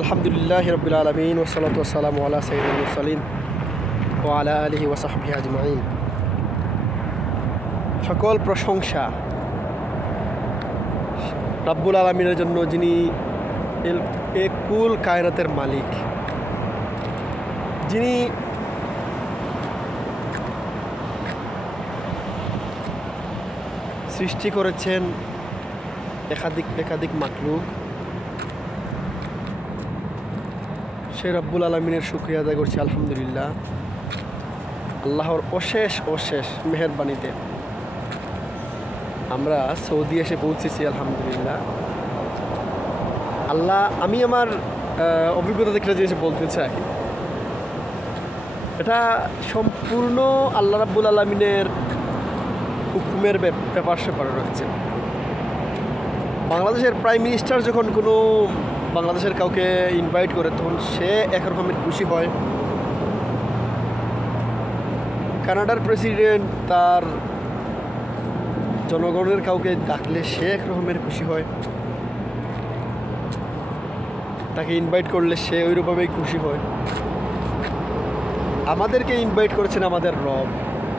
আলহামদুলিল্লাহ রবিল আলমিন ওসলাত ওসালাম আল্লাহ সঈদুল মুরসালিন ও আলা আলিহি ওসাহবিহি আজমাইন। সকল প্রশংসা রব্বুল আলমিনের জন্য, যিনি এ কুল কায়নাতের মালিক, যিনি সৃষ্টি করেছেন একাধিক মাখলুক। সেই রব্বুল আলমিনের শুকরিয়া আদায় করছি আলহামদুলিল্লাহ। আল্লাহর অশেষ মেহেরবানিতে আমরা সৌদি এসে পৌঁছেছি আলহামদুলিল্লাহ। আমি আমার অভিজ্ঞতা থেকে জিনিস বলতে চাই, এটা সম্পূর্ণ আল্লাহ রাব্বুল আলমিনের হুকুমের ব্যাপার স্যাপার রয়েছে। বাংলাদেশের প্রাইম মিনিস্টার যখন কোনো বাংলাদেশের কাউকে ইনভাইট করে, তখন সে একরকমের খুশি হয়। কানাডার প্রেসিডেন্ট তার জনগণের কাউকে ডাকলে সে এক রকমের খুশি হয়, তাকে ইনভাইট করলে সে ওই রকমই খুশি হয়। আমাদেরকে ইনভাইট করেছেন আমাদের রব,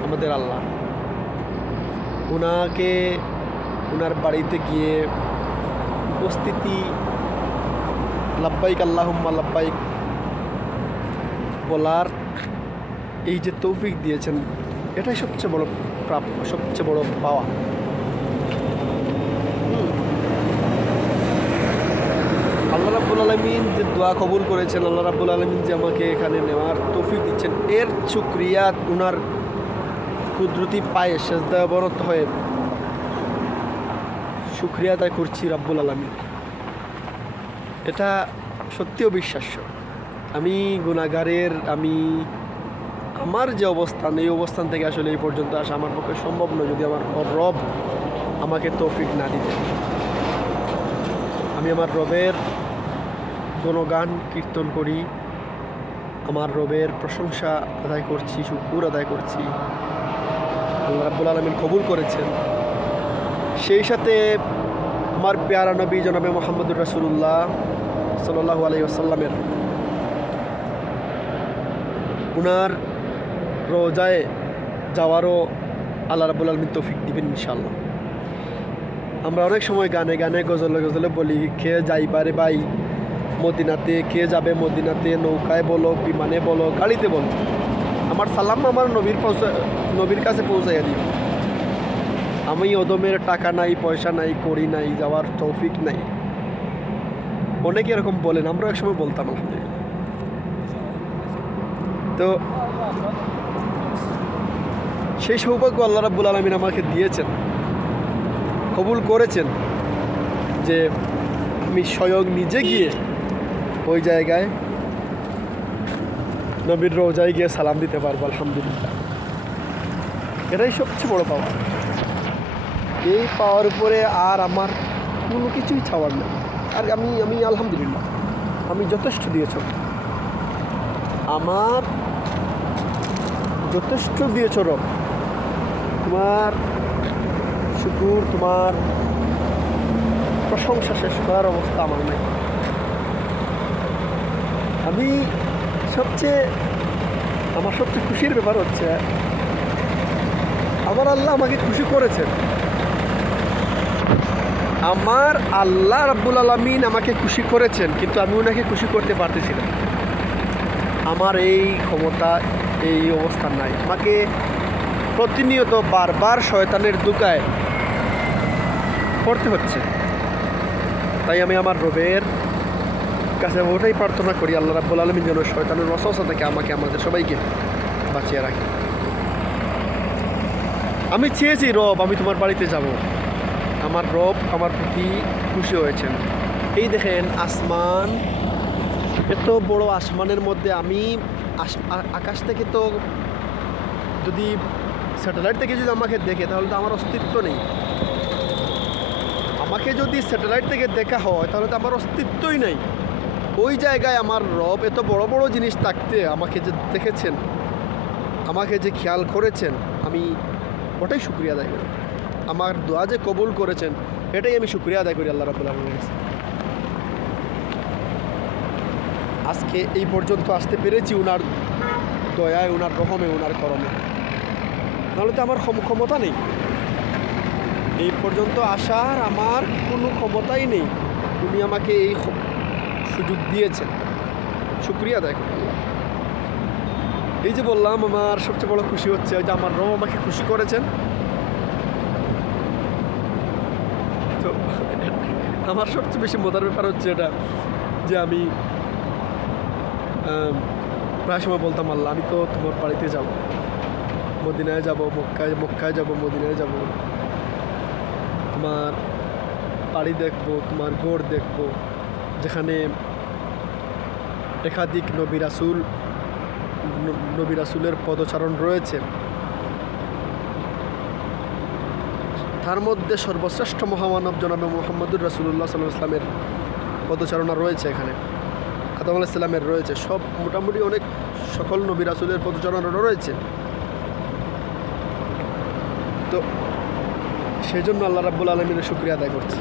আমাদের আল্লাহ। ওনার বাড়িতে গিয়ে উপস্থিতি লাব্বাইক আল্লাহুম্মা লাব্বাইক বলার এই যে তৌফিক দিয়েছেন, এটাই সবচেয়ে বড় প্রাপ্য, সবচেয়ে বড় পাওয়া। আল্লাহ রাব্বুল আলামিন যে দোয়া কবুল করেছেন, আল্লাহ রাব্বুল আলামিন যে আমাকে এখানে নেওয়ার তৌফিক দিচ্ছেন, এর শুকরিয়া ওনার কুদরতি পায়ে সেজদায় অবনত হয়ে শুকরিয়া আদায় করছি রাব্বুল আলামিন। এটা সত্যি অবিশ্বাস্য। আমি গুনাহগারের, আমার যে অবস্থান, এই অবস্থান থেকে আসলে এই পর্যন্ত আসা আমার পক্ষে সম্ভব নয় যদি আমার রব আমাকে তৌফিক না দিতেন। আমি আমার রবের গুণগান কীর্তন করি, আমার রবের প্রশংসা আদায় করছি, শুকর আদায় করছি। আল্লাহ রাব্বুল আলামিন কবুল করেছেন। সেই সাথে আমার পেয়ারা নবী জনাবে মুহাম্মদুর রাসূলুল্লাহ সাল্লাল্লাহু আলাইহি ওয়াসাল্লামের উনার রোজায় যাওয়ারও আল্লাহ রাব্বুল আলামিন তৌফিক দিবেন ইনশাআল্লাহ। আমরা অনেক সময় গানে গজলে বলি, খেয়ে যাইবারে ভাই মদিনাতে, কে যাবে মদিনাতে, নৌকায় বলো, বিমানে বলো, গাড়িতে বলো, আমার সালাম আমার নবীর কাছে পৌঁছাইয়া দিবে। আমি ওদমের টাকা নাই, পয়সা নাই, করি নাই, যাওয়ার তৌফিক নাই। অনেকে এরকম বলেন, আমরা একসময় বলতাম আলহামদুলিল্লাহ। তো সেই সৌভাগ্য আল্লাহ রাব্বুল আলামিন আমাকে দিয়েছেন, কবুল করেছেন যে আমি স্বয়ং নিজে গিয়ে ওই জায়গায় নবীর রোজায় গিয়ে সালাম দিতে পারবো আলহামদুলিল্লাহ। এটাই সবচেয়ে বড় পাওয়া। এই পাওয়ার উপরে আর আমার কোনো কিছুই ছাওয়ার নেই। আর আমি আলহামদুলিল্লাহ, আমি যথেষ্ট দিয়েছ, আমার যথেষ্ট দিয়েছ রব। তোমার শুকুর, তোমার প্রশংসা শেষ করার অবস্থা আমার নাই। আমার সবচেয়ে খুশির ব্যাপার হচ্ছে, আমার আল্লাহ আমাকে খুশি করেছেন। আমার আল্লাহ রাব্বুল আলামিন আমাকে খুশি করেছেন, কিন্তু আমি ওনাকে খুশি করতে পারতেছি না। আমার এই ক্ষমতা, এই অবস্থা নাই। আমাকে প্রতিনিয়ত বারবার শয়তানের দুকায় পড়তে হচ্ছে। তাই আমি আমার রবের কাছে ওটাই প্রার্থনা করি, আল্লাহ রাব্বুল আলামিন যেন শয়তানের ওয়াসওয়াসা থেকে আমাদের সবাইকে বাঁচিয়ে রাখে। আমি চেয়েছি, রব আমি তোমার বাড়িতে যাব। আমার রব আমার প্রতি খুশি হয়েছেন। এই দেখেন আসমান, এত বড় আসমানের মধ্যে আমি আকাশ থেকে তো যদি স্যাটেলাইট থেকে যদি আমাকে দেখে, তাহলে তো আমার অস্তিত্ব নেই। আমাকে যদি স্যাটেলাইট থেকে দেখা হয়, তাহলে তো আমার অস্তিত্বই নেই। ওই জায়গায় আমার রব এত বড় বড় জিনিস থাকতে আমাকে যে দেখেছেন, আমাকে যে খেয়াল করেছেন, আমি ওটাই শুকরিয়া আদায় করি। আমার দোয়া যে কবুল করেছেন, এটাই আমি শুকরিয়া আদায় করি আল্লাহ রাব্বুল আলামিনের কাছে। আজকে এই পর্যন্ত আসতে পেরেছি ওনার দয়ায়, ওনার রহমে, ওনার করমে। নাহলে তো আমার ক্ষমতা নেই, এই পর্যন্ত আসার আমার কোনো ক্ষমতাই নেই। উনি আমাকে এই সুযোগ দিয়েছেন, শুক্রিয়া আদায় করি আল্লাহ। এই যে বললাম, আমার সবচেয়ে বড় খুশি হচ্ছে যে আমার রব আমাকে খুশি করেছেন। তো আমার সবচেয়ে বেশি মজার ব্যাপার হচ্ছে এটা যে আমি প্রায় সময় বলতাম, আল্লাহ আমি তো তোমার বাড়িতে যাব, মদিনায় যাব, মক্কায় যাব, মদিনায় যাব, তোমার বাড়ি দেখবো, তোমার গড় দেখবো, যেখানে একাধিক নবী রাসূলের পদচারণ রয়েছে। তার মধ্যে সর্বশ্রেষ্ঠ মহামানব জনাবে মুহাম্মদুর রাসূলুল্লাহ সাল্লাল্লাহু আলাইহি ওয়াসাল্লামের পদচারণা রয়েছে এখানে, আদম আলাইহিস সালামের রয়েছে, সব মোটামুটি অনেক সকল নবী রাসূলের পদচারণা রয়েছে। তো সেই জন্য আল্লাহ রাব্বুল আলামিনের শুকরিয়া আদায় করছি।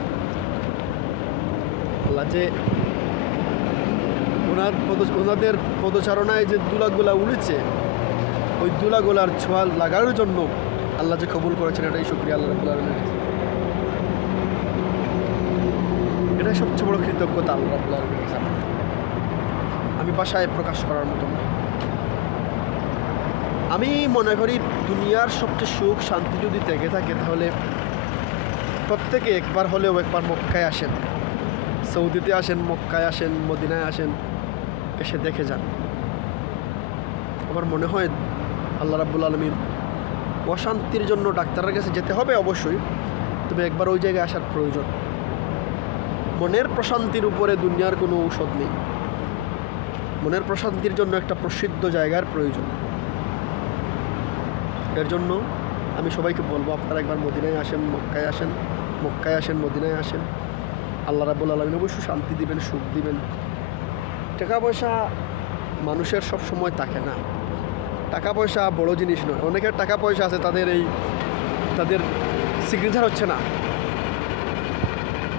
আল্লাহ যে ওনাদের পদচারণায় যে দুলাগুলা উড়েছে, ওই দুলাগুলার ছোঁয়া লাগানোর জন্য আল্লাহ যে কবুল করেছেন, এটাই শুকরিয়া আল্লাহ রাব্বুল আলামিনের। এটাই সবচেয়ে বড় কৃতজ্ঞতা আল্লাহ রাব্বুল আলামিনের কাছে। আমি ভাষায় প্রকাশ করার মতো না। আমি মনে করি দুনিয়ার সবচেয়ে সুখ শান্তি যদি থেকে থাকে, তাহলে প্রত্যেকে একবার হলেও একবার মক্কায় আসেন, সৌদিতে আসেন, মক্কায় আসেন, মদিনায় আসেন, এসে দেখে যান। আমার মনে হয় আল্লাহ রাব্বুল আলামিন অশান্তির জন্য ডাক্তারের কাছে যেতে হবে অবশ্যই, তবে একবার ওই জায়গায় আসার প্রয়োজন। মনের প্রশান্তির উপরে দুনিয়ার কোনো ঔষধ নেই। মনের প্রশান্তির জন্য একটা প্রসিদ্ধ জায়গার প্রয়োজন। এর জন্য আমি সবাইকে বলবো, আপনারা একবার মদিনায় আসেন, মক্কায় আসেন, মক্কায় আসেন, মদিনায় আসেন। আল্লাহ রাব্বুল আলামিন অবশ্যই শান্তি দিবেন, সুখ দিবেন। টাকা পয়সা মানুষের সব সময় থাকে না, টাকা পয়সা বড় জিনিস নয়। অনেকের টাকা পয়সা আছে, তাদের সিগনেচার হচ্ছে না।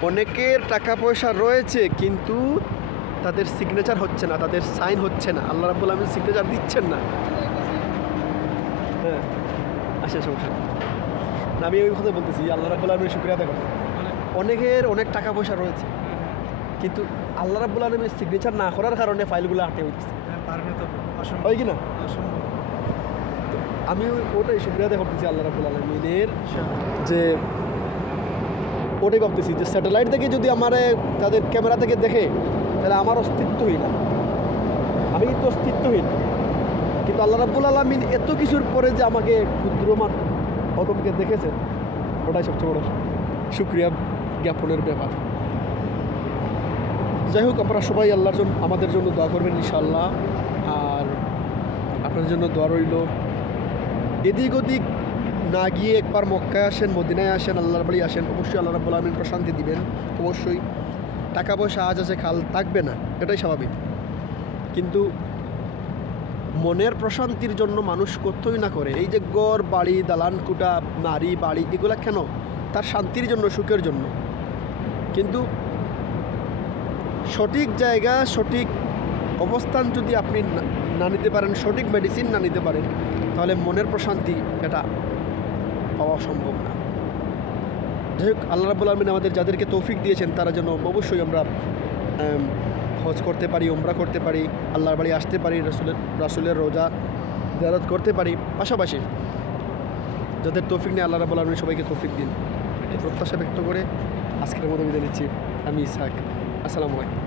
অনেকের টাকা পয়সা রয়েছে কিন্তু তাদের সিগনেচার হচ্ছে না, তাদের সাইন হচ্ছে না, আল্লাহ রাব্বুল আলামিন সিগনেচার দিচ্ছেন না। হ্যাঁ, আসে সমস্যা না, আমি ওই কথা বলতেছি, আল্লাহ রাব্বুল আলামিনের শুকরিয়া আদায় করতে। অনেকের অনেক টাকা পয়সা রয়েছে কিন্তু আল্লাহ রাব্বুল আলামিনের সিগনেচার না করার কারণে ফাইলগুলো আটকে হইতেছে, হয় কি না? আমি ওটাই শুকরিয়া আদায় করতেছি আল্লাহ রাব্বুল আলামিনের, যে ওটাই ভাবতেছি যে স্যাটেলাইট থেকে যদি তাদের ক্যামেরা থেকে দেখে, তাহলে আমার অস্তিত্বহীন, আমি কিন্তু অস্তিত্বহীন। কিন্তু আল্লাহ রাব্বুল আলামিন এত কিছুর পরে যে আমাকে ক্ষুদ্রমান অদমকে দেখেছেন, ওটাই সবচেয়ে বড় শুকরিয়া জ্ঞাপনের ব্যাপার। যাই হোক, আপনারা সবাই আল্লাহর জন্য, আমাদের জন্য দোয়া করবেন ইনশাআল্লাহ। আর আপনাদের জন্য দোয়া রইল। এদিক ওদিক না গিয়ে একবার মক্কায় আসেন, মদিনায় আসেন, আল্লাহর বাড়ি আসেন, অবশ্যই আল্লাহ রাব্বুল আলামিন প্রশান্তি দিবেন। অবশ্যই টাকা পয়সা আজ আছে কাল থাকবে না, এটাই স্বাভাবিক। কিন্তু মনের প্রশান্তির জন্য মানুষ কতই না করে। এই যে গড় বাড়ি, দালান কুটা, নারী বাড়ি, এগুলা কেন? তার শান্তির জন্য, সুখের জন্য। কিন্তু সঠিক জায়গা, সঠিক অবস্থান যদি আপনি না নিতে পারেন, সঠিক মেডিসিন না নিতে পারেন, তাহলে মনের প্রশান্তি এটা পাওয়া সম্ভব না। যাই হোক, আল্লাহ রাব্বুল আলামিন আমাদের যাদেরকে তৌফিক দিয়েছেন, তারা যেন অবশ্যই আমরা হজ করতে পারি, উমরা করতে পারি, আল্লাহর বাড়ি আসতে পারি, রাসূলের রোজা জিয়ারত করতে পারি। পাশাপাশি যাদের তৌফিক নেই, আল্লাহ রাব্বুল আলামিন সবাইকে তৌফিক দিন, প্রত্যাশা ব্যক্ত করে আজকের মতো বিদায় নিচ্ছি। আমি ইসহাক। আসসালামু আলাইকুম।